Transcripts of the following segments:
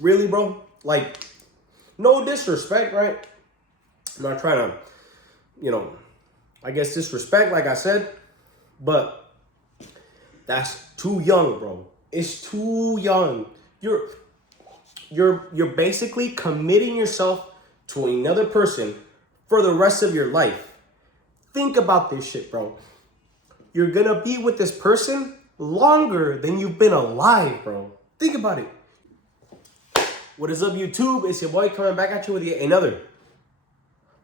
Really, bro? Like, no disrespect, right? I'm not trying to, I guess disrespect, like I said, but that's too young, bro. It's too young. You're basically committing yourself to another person for the rest of your life. Think about this shit, bro. You're gonna be with this person longer than you've been alive, bro. Think about it. What is up, YouTube? It's your boy coming back at you with yet another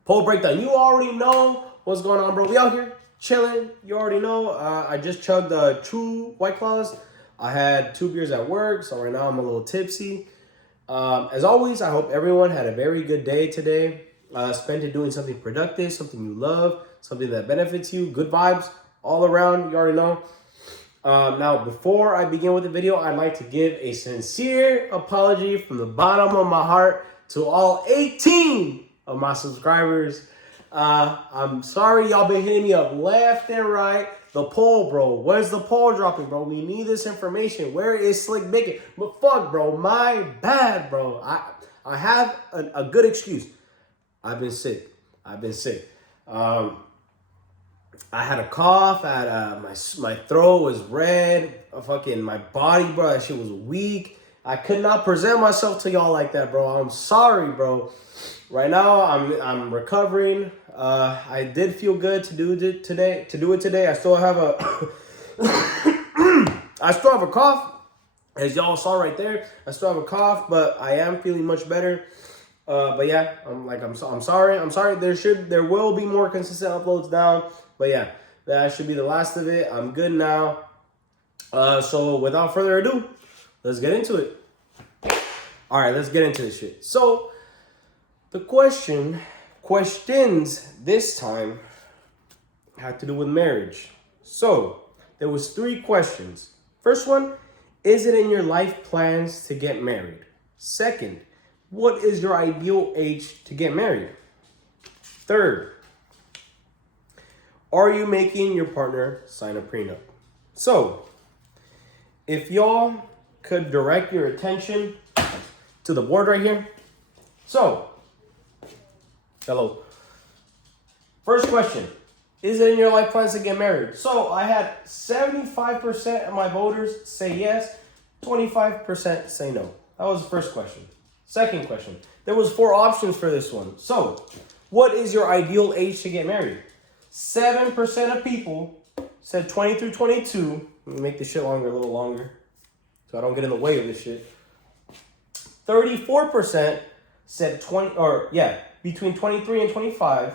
poll breakdown. You already know what's going on, bro. We out here chilling. You already know. I just chugged 2 White Claws. I had 2 beers at work, so right now I'm a little tipsy. As always, I hope everyone had a very good day today. Spent it doing something productive, something you love, something that benefits you. Good vibes all around. You already know. Now, before I begin with the video, I'd like to give a sincere apology from the bottom of my heart to all 18 of my subscribers. I'm sorry y'all been hitting me up left and right. The poll, bro. Where's the poll dropping, bro? We need this information. Where is Slick Bacon? But fuck, bro. My bad, bro. I have a good excuse. I've been sick. I had a cough. I had my throat was red. My body, bro. That shit was weak. I could not present myself to y'all like that, bro. I'm sorry, bro. Right now, I'm recovering. I did feel good to do it today. I still have a cough, as y'all saw right there. I still have a cough, but I am feeling much better. But yeah, I'm sorry. There will be more consistent uploads now. But yeah, that should be the last of it. I'm good now. So without further ado, let's get into it. All right, let's get into this shit. So the questions this time had to do with marriage. So there was 3 questions. First one, is it in your life plans to get married? Second, what is your ideal age to get married? Third, are you making your partner sign a prenup? So if y'all could direct your attention to the board right here. So, hello. First question, is it in your life plans to get married? So I had 75% of my voters say yes, 25% say no. That was the first question. Second question, there was 4 options for this one. So, what is your ideal age to get married? 7% of people said 20 through 22. Let me make this shit longer, a little longer, so I don't get in the way of this shit. 34% said between 23 and 25.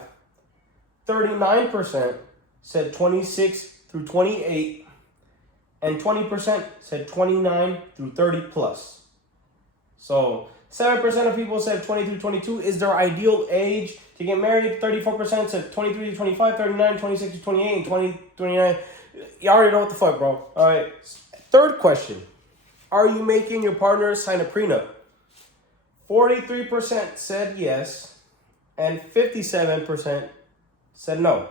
39% said 26 through 28. And 20% said 29 through 30 plus. So 7% of people said 20 through 22 is their ideal age to get married. 34% said 23 to 25, 39, 26 to 28, and 20, 29. You already know what the fuck, bro. All right. Third question. Are you making your partner sign a prenup? 43% said yes, and 57% said no.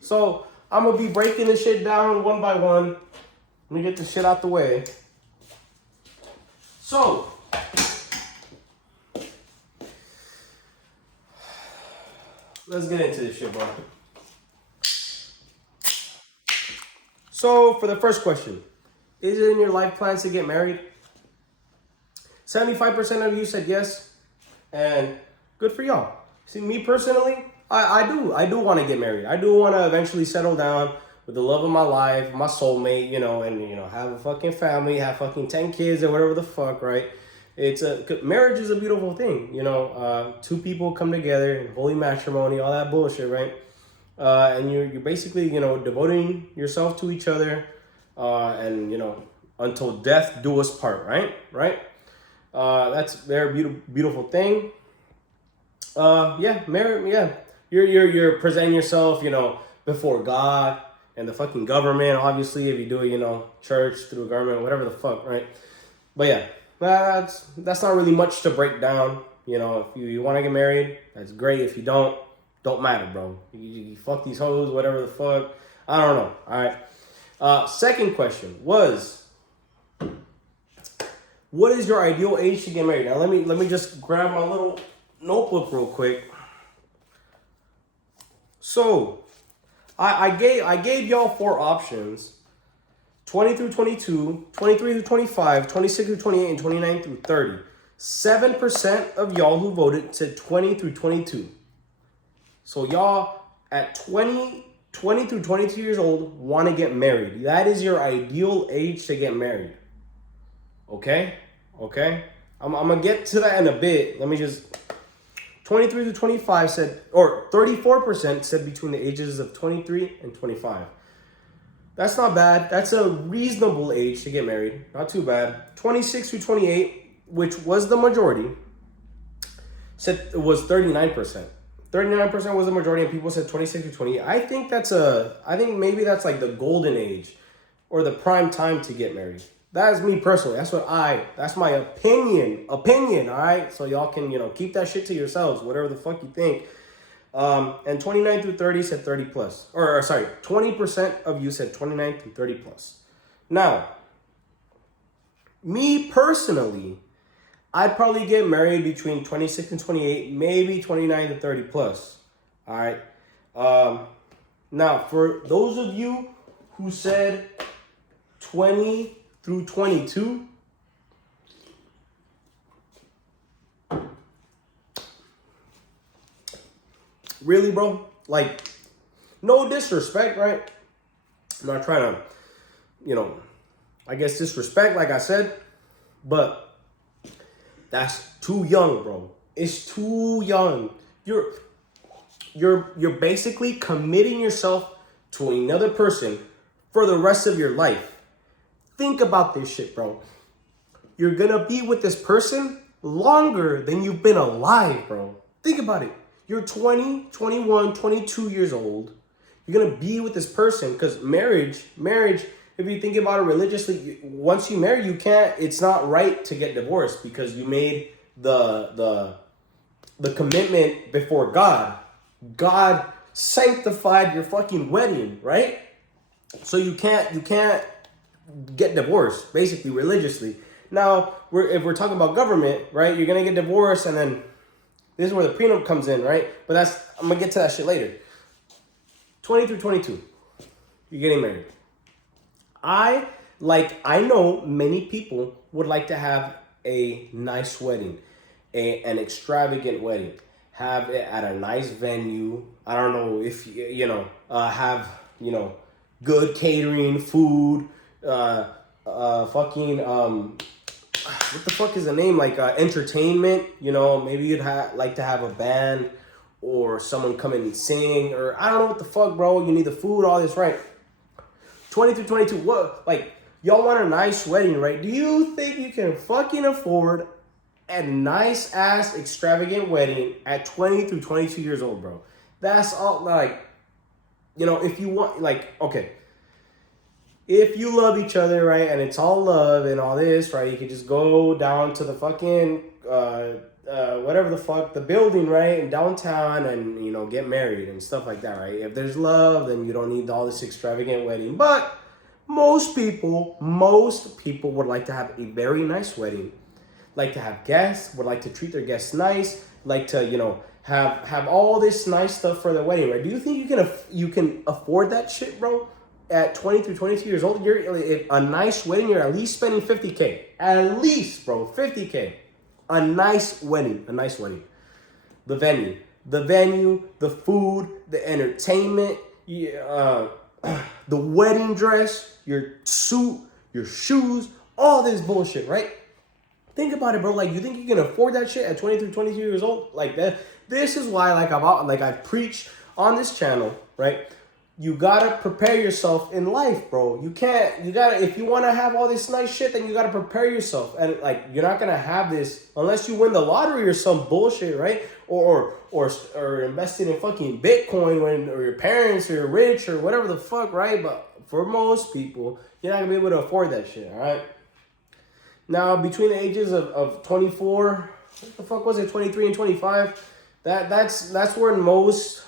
So I'm going to be breaking this shit down one by one. Let me get this shit out the way. So, let's get into this shit, bro. So, for the first question, is it in your life plans to get married? 75% of you said yes, and good for y'all. See, me personally, I do want to get married. I do want to eventually settle down with the love of my life, my soulmate, and have a fucking family, have fucking 10 kids or whatever the fuck, right? Marriage is a beautiful thing, 2 people come together in holy matrimony, all that bullshit, right? And you're basically, devoting yourself to each other, and until death do us part, right? That's a very beautiful thing. Marriage, yeah. You're presenting yourself, before God and the fucking government, obviously, if you do it, church, through government, whatever the fuck, right? But yeah, that's not really much to break down. If you want to get married, that's great. If you don't matter, bro. You fuck these hoes, whatever the fuck. I don't know. All right. Second question was, What is your ideal age to get married? Now let me just grab my little notebook real quick. So I gave y'all 4 options: 20 through 22, 23 through 25, 26 through 28, and 29 through 30. 7% of y'all who voted said 20 through 22. So y'all at 20 through 22 years old want to get married. That is your ideal age to get married. Okay? Okay? I'm going to get to that in a bit. Let me just... 23 to 25 said, or 34% said between the ages of 23 and 25. That's not bad. That's a reasonable age to get married. Not too bad. 26 to 28, which was the majority, said it was 39%. 39% was the majority, and people said 26 to 28. I think maybe that's like the golden age or the prime time to get married. That's me personally. That's my opinion, all right? So y'all can, keep that shit to yourselves, whatever the fuck you think. And 29 through 30 said 30 plus. Or sorry, 20% of you said 29 through 30 plus. Now, me personally, I'd probably get married between 26 and 28, maybe 29 to 30 plus. All right. Now, for those of you who said 20 through 22, really, bro? Like, no disrespect, right? I'm not trying to, I guess disrespect, like I said, but that's too young, bro. It's too young. You're basically committing yourself to another person for the rest of your life. Think about this shit, bro. You're gonna be with this person longer than you've been alive, bro. Think about it. You're 20, 21, 22 years old. You're gonna be with this person because marriage, if you think about it religiously, once you marry, it's not right to get divorced because you made the commitment before God. God sanctified your fucking wedding, right? So you can't get divorced, basically, religiously. Now, if we're talking about government, right, you're gonna get divorced, and then this is where the prenup comes in, right? But I'm gonna get to that shit later. 20 through 22, you're getting married. I know many people would like to have a nice wedding, an extravagant wedding, have it at a nice venue. I don't know if have good catering, food, what the fuck is the name? Like entertainment. Maybe you'd like to have a band or someone come in and sing, or I don't know what the fuck, bro. You need the food, all this, right? 20 through 22, what? Like, y'all want a nice wedding, right? Do you think you can fucking afford a nice ass extravagant wedding at 20 through 22 years old, bro? That's all, like, if you want, like, okay. If you love each other, right, and it's all love and all this, right, you could just go down to the fucking, whatever the fuck, the building, right, in downtown and, get married and stuff like that, right? If there's love, then you don't need all this extravagant wedding. But most people would like to have a very nice wedding, like to have guests, would like to treat their guests nice, like to, have all this nice stuff for their wedding, right? Do you think you can afford that shit, bro? At 20 through 22 years old, a nice wedding, you're at least spending $50K. At least, bro, $50K. A nice wedding. The venue, the food, the entertainment, the wedding dress, your suit, your shoes, all this bullshit, right? Think about it, bro. Like, you think you can afford that shit at 20 through 22 years old? Like that. This is why, I've preached on this channel, right? You gotta prepare yourself in life, bro. If you wanna have all this nice shit, then you gotta prepare yourself. And you're not gonna have this unless you win the lottery or some bullshit, right? Or invested in fucking Bitcoin or your parents are rich or whatever the fuck, right? But for most people, you're not gonna be able to afford that shit, all right? Now, between the ages of 24, what the fuck was it, 23 and 25, that's where most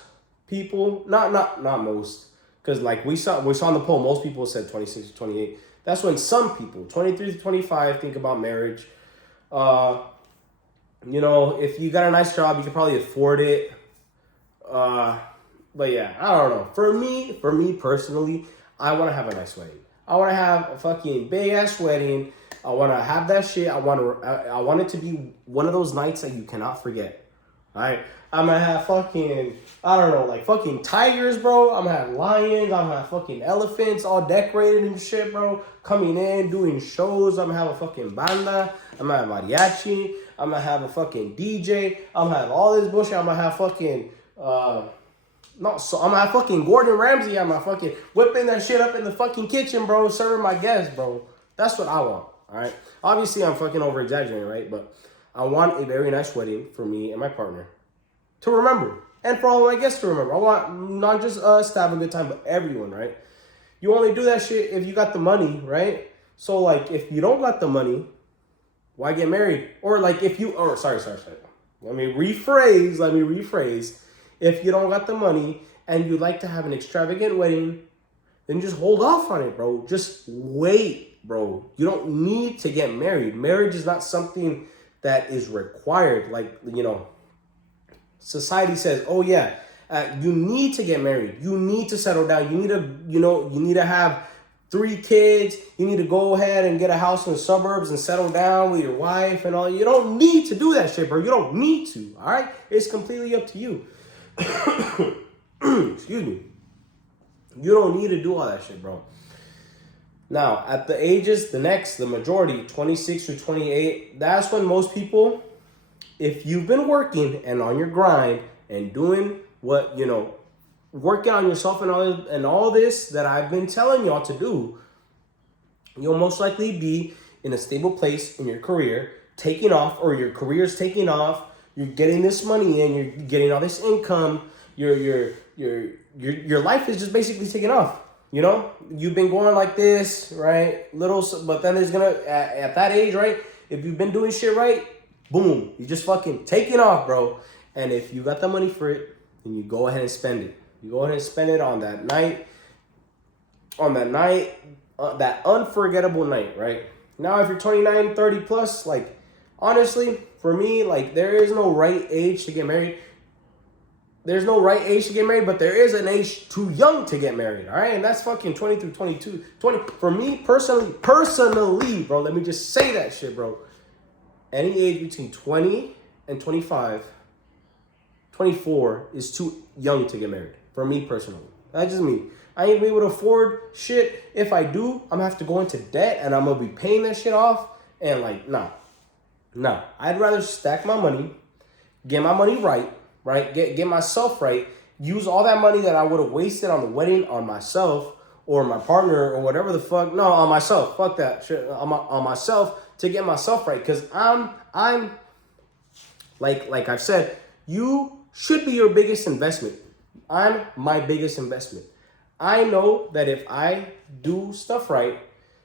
people, not most, because we saw in the poll, most people said 26 to 28. That's when some people, 23 to 25, think about marriage. You know, if you got a nice job, you can probably afford it. But yeah, I don't know. For me personally, I want to have a nice wedding. I want to have a fucking big ass wedding. I want to have that shit. I want it to be one of those nights that you cannot forget. All right, I'm gonna have fucking, I don't know, like fucking tigers, bro. I'm gonna have lions. I'm gonna have fucking elephants all decorated and shit, bro. Coming in, doing shows. I'm gonna have a fucking banda. I'm gonna have mariachi. I'm gonna have a fucking DJ. I'm gonna have all this bullshit. I'm gonna have fucking, no, so I'm gonna have fucking Gordon Ramsay. I'm gonna fucking whipping that shit up in the fucking kitchen, bro, serving my guests, bro. That's what I want, all right? Obviously, I'm fucking over exaggerating, right? But I want a very nice wedding for me and my partner to remember. And for all my guests to remember. I want not just us to have a good time, but everyone, right? You only do that shit if you got the money, right? So, like, if you don't got the money, why get married? Or, like, if you, or, sorry. Let me rephrase. If you don't got the money and you like to have an extravagant wedding, then just hold off on it, bro. Just wait, bro. You don't need to get married. Marriage is not something that is required. Like, you know, society says, oh yeah, you need to get married. You need to settle down. You need to, you need to have 3 kids. You need to go ahead and get a house in the suburbs and settle down with your wife and all. You don't need to do that shit, bro. You don't need to, all right? It's completely up to you. Excuse me. You don't need to do all that shit, bro. Now, at the ages, the majority, 26 to 28, that's when most people, if you've been working and on your grind and doing what, working on yourself and all this that I've been telling y'all to do, you'll most likely be in a stable place in your career, taking off, or your career's taking off. You're getting this money in, you're getting all this income. Your life is just basically taking off. You know, you've been going like this, right? But then there's at that age, right? If you've been doing shit right, boom, you just fucking taking off, bro. And if you got the money for it, then you go ahead and spend it. You go ahead and spend it on that night, that unforgettable night, right? Now, if you're 29, 30 plus, like, honestly, for me, like, there is no right age to get married. There's no right age to get married, but there is an age too young to get married, all right? And that's fucking 20 through 22. 20, for me, personally, bro, let me just say that shit, bro. Any age between 20 and 25, 24 is too young to get married. For me, personally. That's just me. I ain't gonna be able to afford shit. If I do, I'm gonna have to go into debt and I'm gonna be paying that shit off. And like, nah. I'd rather stack my money, get my money right? Get myself right. Use all that money that I would have wasted on the wedding on myself or my partner or whatever the fuck. No, on myself. Fuck that shit. On myself to get myself right. Because I'm like I've said, you should be your biggest investment. I'm my biggest investment. I know that if I do stuff right,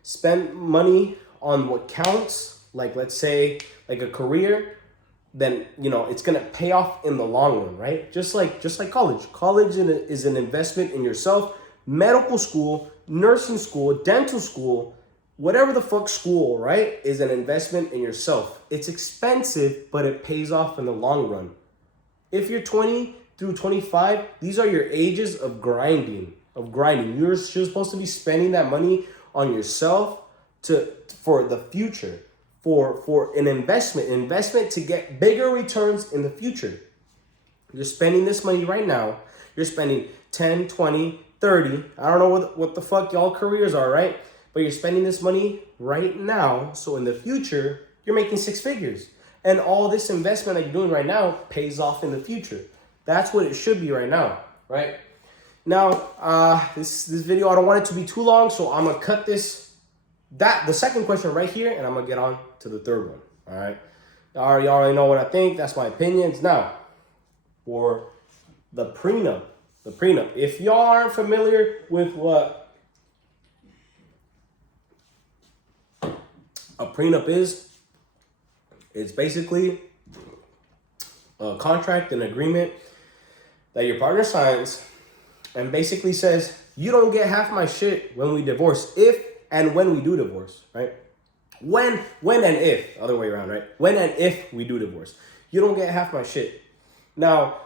spend money on what counts, like let's say like a career, then it's gonna pay off in the long run, right? Just like college. College is an investment in yourself. Medical school, nursing school, dental school, whatever the fuck school, right, is an investment in yourself. It's expensive, but it pays off in the long run. If you're 20 through 25, these are your ages of grinding. You're supposed to be spending that money on yourself for the future, for an investment to get bigger returns in the future. You're spending this money right now. You're spending 10, 20, 30. I don't know what the fuck y'all careers are, right? But you're spending this money right now. So in the future, you're making 6 figures. And all this investment that you're doing right now pays off in the future. That's what it should be right now, right? Now, this video, I don't want it to be too long, so I'm going to cut the second question right here, and I'm going to get on to the third one, all right? Y'all already know what I think. That's my opinions. Now, for the prenup. If y'all aren't familiar with what a prenup is, it's basically a contract, an agreement that your partner signs and basically says, you don't get half my shit when we divorce, if and when we do divorce, right? When and if, other way around, right? When and if we do divorce, you don't get half my shit. Now,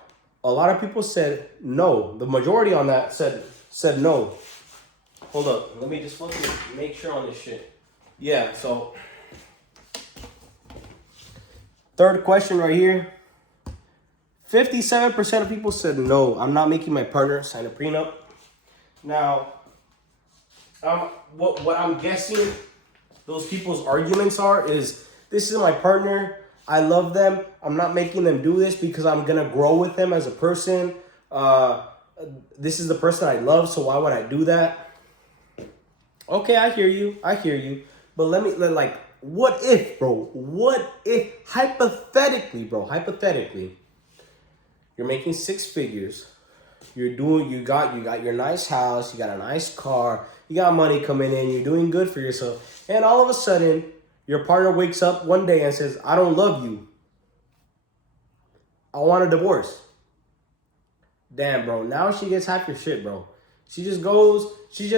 a lot of people said no. The majority on that said no. Hold up. Let me just fucking make sure on this shit. Yeah, so third question right here. 57% of people said no. I'm not making my partner sign a prenup. Now, what I'm guessing those people's arguments are is, this is my partner. I love them. I'm not making them do this because I'm gonna grow with them as a person. This is the person I love, so why would I do that? Okay, I hear you. But what if, bro? What if, hypothetically, you're making 6 figures. You got your nice house, you got a nice car, you got money coming in, you're doing good for yourself. And all of a sudden, your partner wakes up one day and says, I don't love you. I want a divorce. Damn, bro. Now she gets half your shit, bro. She just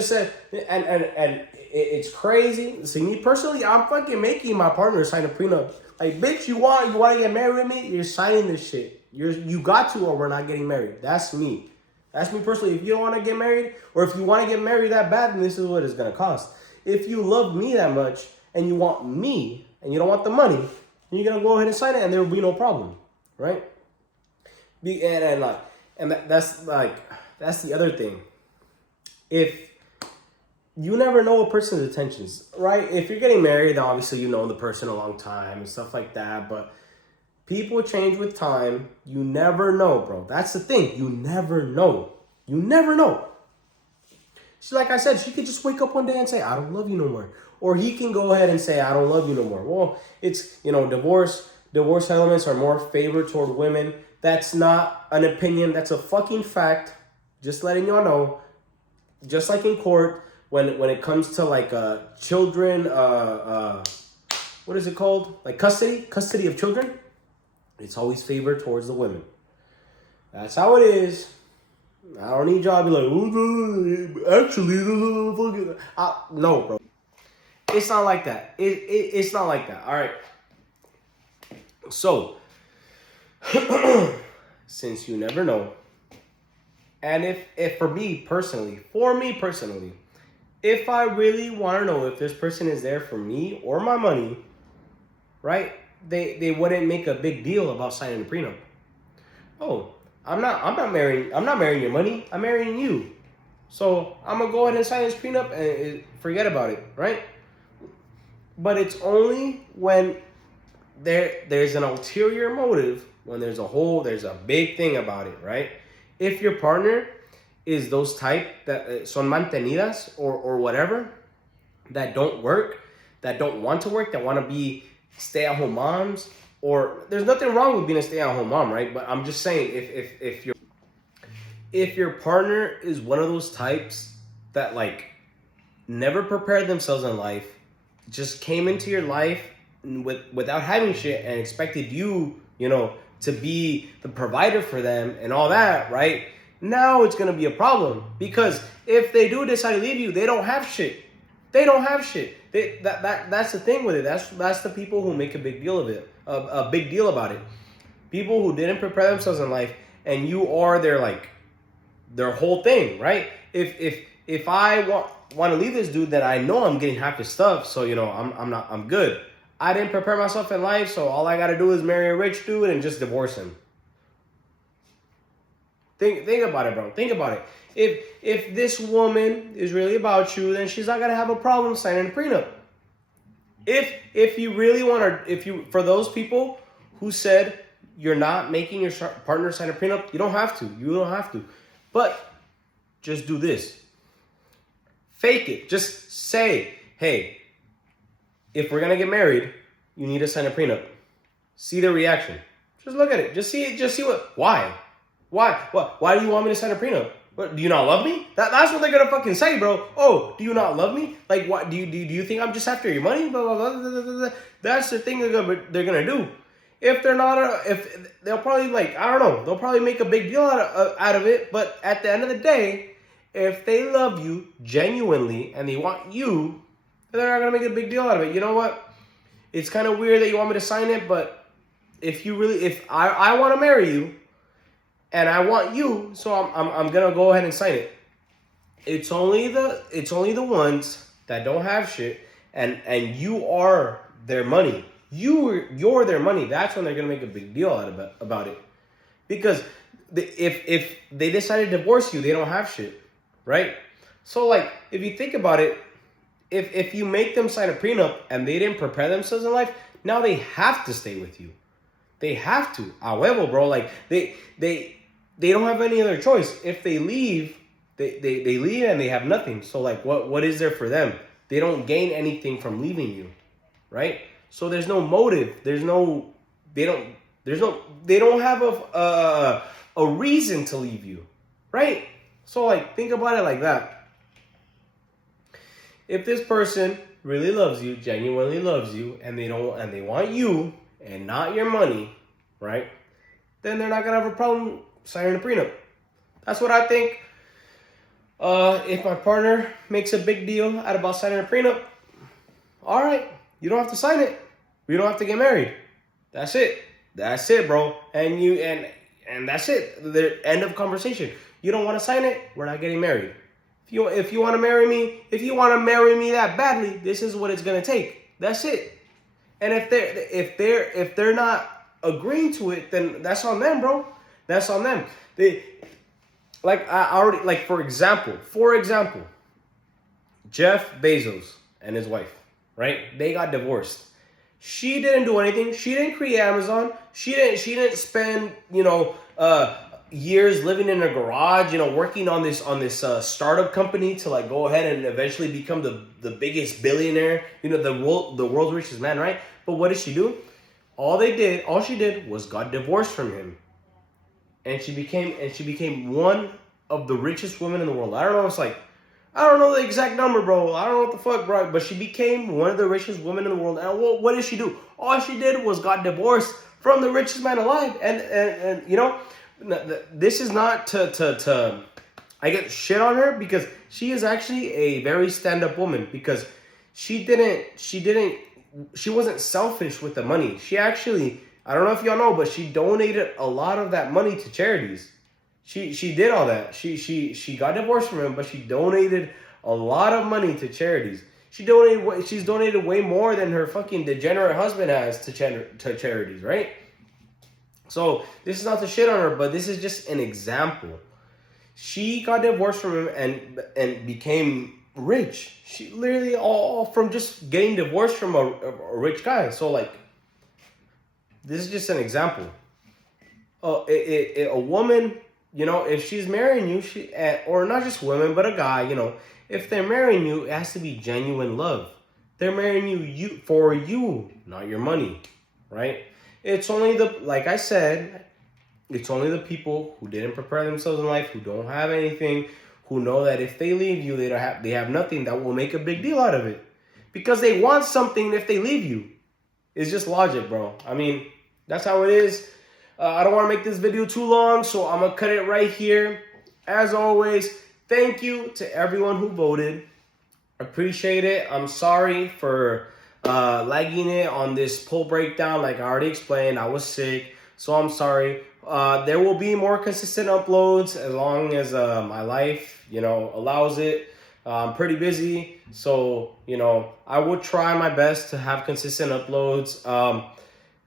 said, and it's crazy. See, me personally, I'm fucking making my partner sign a prenup. Like, bitch, you want to get married with me? You're signing this shit. You got to, or we're not getting married. That's me. That's me personally. If you don't want to get married, or if you want to get married that bad, then this is what it's going to cost. If you love me that much, and you want me, and you don't want the money, then you're going to go ahead and sign it, and there will be no problem. Right? That's the other thing. If you never know a person's intentions, right? If you're getting married, obviously you know the person a long time and stuff like that, but people change with time. You never know, bro. That's the thing. You never know. Like I said, she could just wake up one day and say, I don't love you no more. Or he can go ahead and say, I don't love you no more. Well, it's, divorce elements are more favored toward women. That's not an opinion. That's a fucking fact. Just letting y'all know. Just like in court, when it comes to children, what is it called? Like custody of children. It's always favored towards the women. That's how it is. I don't need y'all to be like, oh, actually, no, bro. It's not like that. It's not like that. All right. So, since you never know, and if for me personally, if I really want to know if this person is there for me or my money, right? They wouldn't make a big deal about signing a prenup. Oh, I'm not marrying your money. I'm marrying you. So I'm gonna go ahead and sign this prenup and forget about it, right? But it's only when there's an ulterior motive, when there's a big thing about it, right? If your partner is those type that son mantenidas or whatever, that don't work, that don't want to work, that want to be stay-at-home moms, or there's nothing wrong with being a stay-at-home mom, right? But I'm just saying, if your partner is one of those types that never prepared themselves in life, just came into your life without having shit and expected you to be the provider for them and all that, right? Now it's going to be a problem, because if they do decide to leave you, they don't have shit. That's the thing with it. That's the people who make a big deal of it, a big deal about it. People who didn't prepare themselves in life, and you are their whole thing, right? If I want to leave this dude, then I know I'm getting half his stuff, so I'm good. I didn't prepare myself in life, so all I got to do is marry a rich dude and just divorce him. Think about it, bro. Think about it. If this woman is really about you, then she's not gonna have a problem signing a prenup. If you really want to, for those people who said you're not making your partner sign a prenup, you don't have to. You don't have to. But just do this. Fake it. Just say, hey, if we're gonna get married, you need to sign a prenup. See the reaction. Just look at it. Just see it. Just see why. Why do you want me to sign a prenup? What, do you not love me? That's what they're gonna fucking say, bro. Oh, do you not love me? Like, what? Do you think I'm just after your money? Blah, blah, blah, blah, blah, blah. That's the thing they're gonna do. If they're not, if they'll probably I don't know, they'll probably make a big deal out of it. But at the end of the day, if they love you genuinely and they want you, they're not gonna make a big deal out of it. You know what? it's kind of weird that you want me to sign it, but if I want to marry you and I want you, so I'm gonna go ahead and sign it. It's only the ones that don't have shit, and you are their money. You're their money. That's when they're gonna make a big deal about it, because if they decide to divorce you, they don't have shit, right? So like, if you think about it, if you make them sign a prenup and they didn't prepare themselves in life, now they have to stay with you. They have to. However, bro, like they don't have any other choice. If they leave, they leave and they have nothing. So like, what is there for them? They don't gain anything from leaving you, right? So there's no motive. They don't have a reason to leave you, right? So like, think about it like that. If this person really loves you, genuinely loves you, and they want you and not your money, right? Then they're not gonna have a problem signing a prenup. That's what I think. If my partner makes a big deal out about signing a prenup, all right, you don't have to sign it. We don't have to get married. That's it. That's it, bro. And that's it. The end of conversation. You don't want to sign it, we're not getting married. If you want to marry me, that badly, this is what it's gonna take. That's it. And if they're not agreeing to it, then that's on them, bro. That's on them. For example, Jeff Bezos and his wife, right? They got divorced. She didn't do anything. She didn't create Amazon. She didn't spend, years living in a garage, working on this startup company to like go ahead and eventually become the biggest billionaire, the world's richest man, right? But what did she do? All she did was got divorced from him. And she became one of the richest women in the world. I don't know the exact number, bro. I don't know what the fuck, bro. But she became one of the richest women in the world. And what did she do? All she did was got divorced from the richest man alive. And this is not to I get shit on her, because she is actually a very stand-up woman, because she wasn't selfish with the money. She actually, I don't know if y'all know, but she donated a lot of that money to charities. She did all that. She got divorced from him, but she donated a lot of money to charities. She's donated way more than her fucking degenerate husband has to charities, right? So this is not to shit on her, but this is just an example. She got divorced from him and became rich. She literally all from just getting divorced from a rich guy. So like, this is just an example. A woman, if she's marrying you, or not just women, but a guy, if they're marrying you, it has to be genuine love. They're marrying you for you, not your money, right? It's only like I said, it's only the people who didn't prepare themselves in life, who don't have anything, who know that if they leave you, they have nothing, that will make a big deal out of it. Because they want something if they leave you. It's just logic, bro. I mean, that's how it is. I don't want to make this video too long, so I'm going to cut it right here. As always, thank you to everyone who voted. Appreciate it. I'm sorry for lagging it on this poll breakdown. Like I already explained, I was sick, so I'm sorry. There will be more consistent uploads as long as my life, allows it. I'm pretty busy, so, I will try my best to have consistent uploads.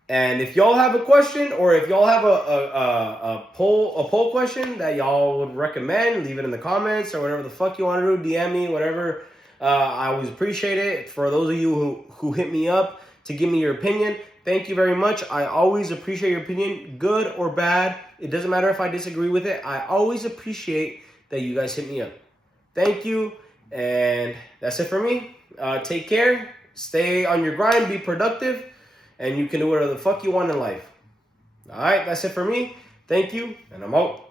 And if y'all have a question, or if y'all have a poll question that y'all would recommend, leave it in the comments or whatever the fuck you want to do. DM me, whatever. I always appreciate it. For those of you who hit me up to give me your opinion, thank you very much. I always appreciate your opinion, good or bad. It doesn't matter if I disagree with it. I always appreciate that you guys hit me up. Thank you. And that's it for me. Take care. Stay on your grind. Be productive. And you can do whatever the fuck you want in life. All right, that's it for me. Thank you, and I'm out.